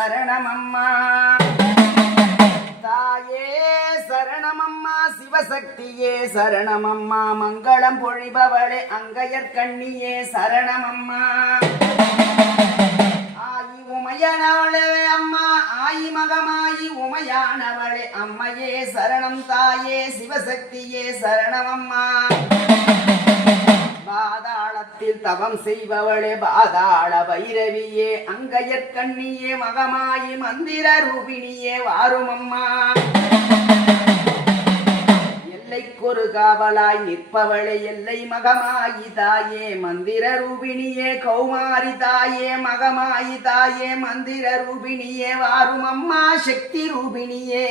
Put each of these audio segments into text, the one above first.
சரணமம்மா. தாயே சரணமம்மா சிவசக்தியே சரணமம்மா மங்களம் பொழிபவளே அங்கையர் கண்ணியே சரணமம்மா. ஆயி உமையனவளே அம்மா ஆயி மகமாயி உமையானவளே அம்மையே சரணம் தாயே சிவசக்தியே சரணமம்மா. பாதாளத்தில் தவம் செய்பவளே பாதாள பைரவியே அங்கையற்கண்ணியே மகமாயி மந்திர ரூபிணியே வாருமம்மா. எல்லைக்கொரு காவலாய் நிற்பவளே எல்லை மகமாயி தாயே மந்திர ரூபிணியே கௌமாரி தாயே மகமாயி தாயே மந்திர ரூபிணியே வாருமம்மா சக்தி ரூபிணியே.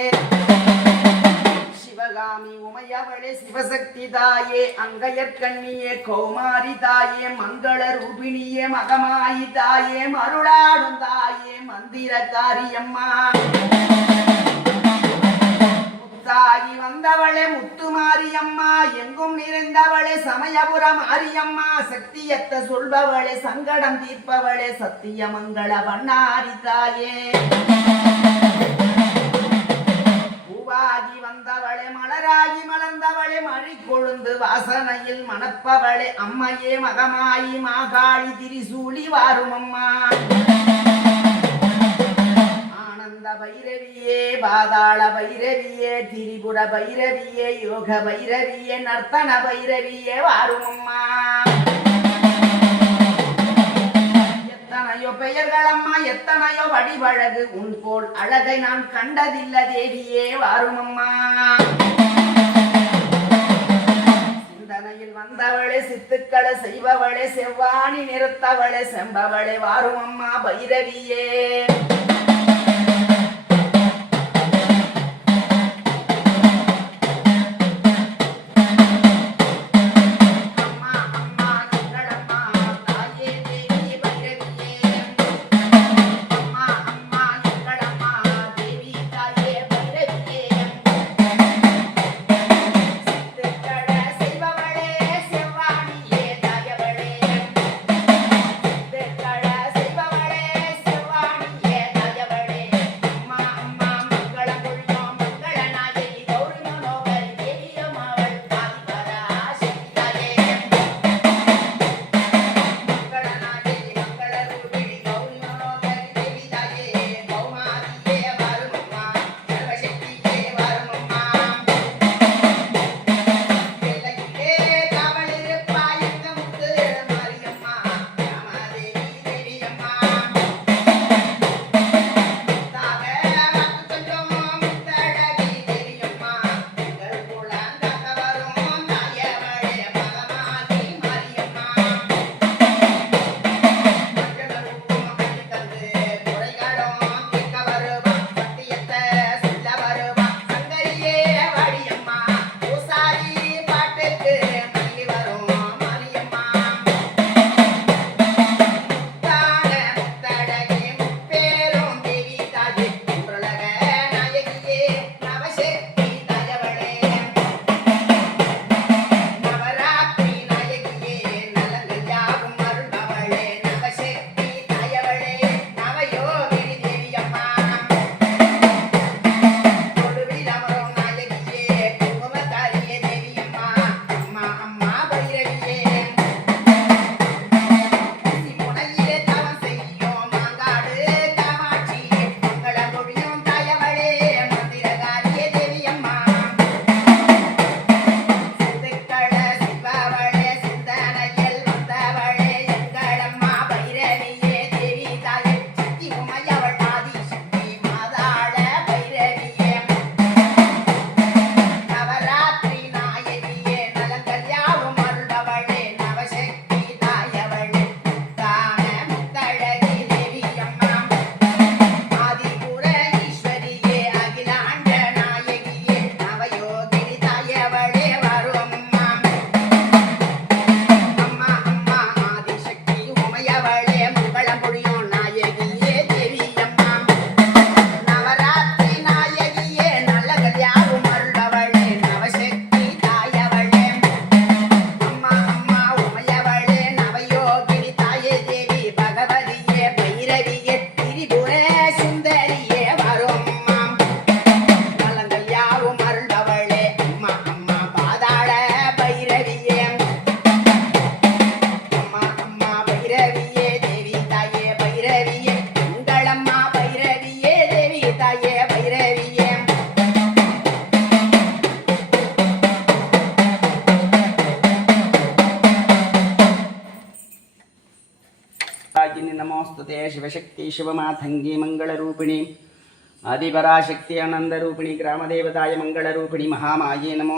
சிவகாமி உமையவளே சிவசக்தி தாயே அங்கையற்கண்ணியே கௌமாரி தாயே மங்கள ரூபிணியே மகமாயி தாயே மருளாடும் தாயே மந்திரக்காரியம்மா முத்தாகி வந்தவளே முத்துமாரியம்மா எங்கும் நிறைந்தவளே சமயபுர மாரியம்மா சக்தியத்த சொல்பவளே சங்கடம் தீர்ப்பவளே சத்தியமங்கள வண்ணாரி தாயே பூவாகி வந்தவளே மலராகி மலர்ந்தவளே மழை கொழுந்து வாசனையில் மணப்பவளே அம்மையே மகமாயி மாகாளி திரிசூலி வாரும் அம்மா ஆனந்த பைரவியே பாதாள பைரவியே திரிபுர பைரவியே யோக பைரவியே நர்த்தன பைரவியே வாரும் அம்மா எத்தனையோ பெயர்களம்மா எத்தனையோ வடிவழகு. உன் போல் அழகை நான் கண்டதில்ல தேவியே வாருமம்மா. சிந்தனையில் வந்தவளே சித்துக்களை செய்பவளே செவ்வாணி நிறுத்தவளே செம்பவளே வாருமம்மா பைரவியே. ದಾಕಿನಿ ನಮೋಸ್ತುತೆ ಶಿವಶಕ್ತಿ ಶಿವಮಾತಂಗಿ ಮಂಗಳರೂಪಿಣಿ ಆದಿಪರಾಶಕ್ತಿ ಆನಂದರೂಪಿಣಿ ಗ್ರಾಮದೇವತಾಯ ಮಂಗಳರೂಪಿಣಿ ಮಹಾಮಾಯೇ ನಮೋ